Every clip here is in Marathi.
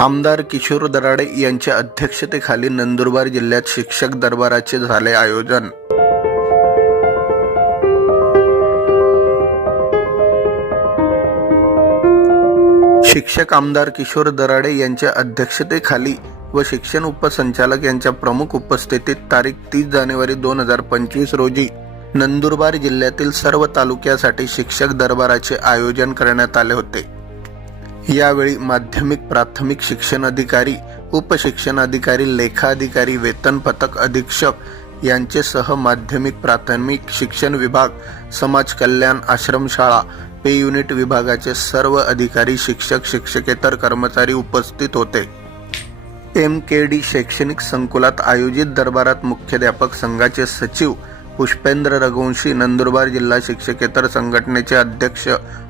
आमदार किशोर दराडे यांच्या अध्यक्षतेखाली नंदुरबार जिल्ह्यात शिक्षक दरबाराचे झाले आयोजन. शिक्षक आमदार किशोर दराडे यांच्या अध्यक्षतेखाली व शिक्षण उपसंचालक यांच्या प्रमुख उपस्थितीत तारीख तीस जानेवारी दोन हजार पंचवीस रोजी नंदुरबार जिल्ह्यातील सर्व तालुक्यासाठी शिक्षक दरबाराचे आयोजन करण्यात आले होते. यावेळी माध्यमिक प्राथमिक शिक्षण अधिकारी उपशिक्षण अधिकारी लेखा अधिकारी वेतन पथक अधीक्षक यांचेसह माध्यमिक प्राथमिक शिक्षण विभाग समाज कल्याण आश्रमशाळा पे युनिट विभागाचे सर्व अधिकारी शिक्षक शिक्षकेतर कर्मचारी उपस्थित होते. एम के डी शैक्षणिक संकुलात आयोजित दरबारात मुख्याध्यापक संघाचे सचिव पुष्पेंद्र रघुवंशी नंदुरबार जिल्हा शिक्षकेतर संघटनेचे अध्यक्ष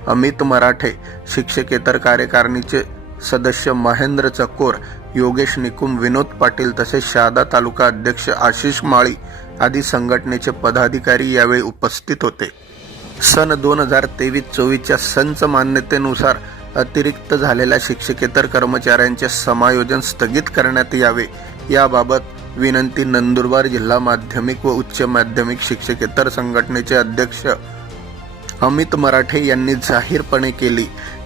अमित मराठे शिक्षकेतर कार्यकारिणीचे सदस्य महेंद्र चकोर योगेश निकुम विनोद पाटील तसेच शहादा तालुका अध्यक्ष आशिष माळी आदी संघटनेचे पदाधिकारी यावेळी उपस्थित होते. सन दोन हजार तेवीस चोवीसच्या संच मान्यतेनुसार अतिरिक्त झालेल्या शिक्षकेतर कर्मचाऱ्यांचे समायोजन स्थगित करण्यात यावे. याबाबत विनंती नंदुरबार जिल्हा माध्यमिक व उच्च माध्यमिक शिक्षकेतर संघटनेचे अध्यक्ष अमित मराठे यांनी जाहीरपणे केली.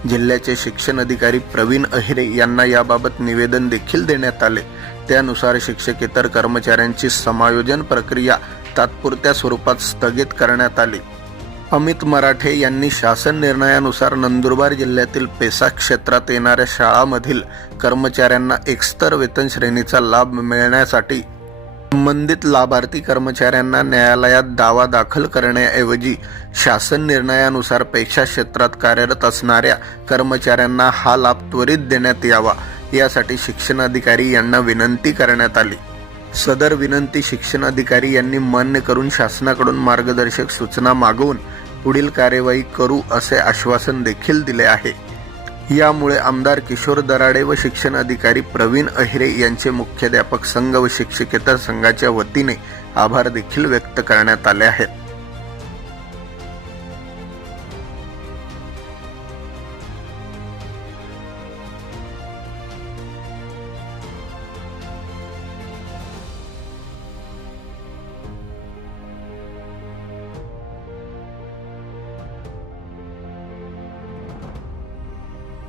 जिल्ह्याचे शिक्षण अधिकारी प्रवीण अहिरे यांना याबाबत निवेदन देखील देण्यात आले. त्यानुसार शिक्षकेतर कर्मचाऱ्यांची समायोजन प्रक्रिया तात्पुरत्या स्वरूपात स्थगित करण्यात आली. अमित मराठे यांनी शासन निर्णयानुसार नंदुरबार जिल्ह्यातील पेसा क्षेत्रात येणाऱ्या शाळामधील कर्मचाऱ्यांना एकस्तर वेतन श्रेणीचा लाभ मिळण्यासाठी संबंधित लाभार्थी कर्मचाऱ्यांना न्यायालयात दावा दाखल करण्याऐवजी शासन निर्णयानुसारपेक्षा क्षेत्रात कार्यरत असणाऱ्या कर्मचाऱ्यांना हा लाभ त्वरित देण्यात यावा यासाठी शिक्षणाधिकारी यांना विनंती करण्यात आली. सदर विनंती शिक्षण अधिकारी यांनी मान्य करून शासनाकडून मार्गदर्शक सूचना मागवून पुढील कार्यवाही करू असे आश्वासन देखील दिले आहे. यामुळे आमदार किशोर दराडे व शिक्षण अधिकारी प्रवीण अहिरे यांचे मुख्याध्यापक संघ व शिक्षकेतर संघाच्या वतीने आभार देखील व्यक्त करण्यात आले आहेत.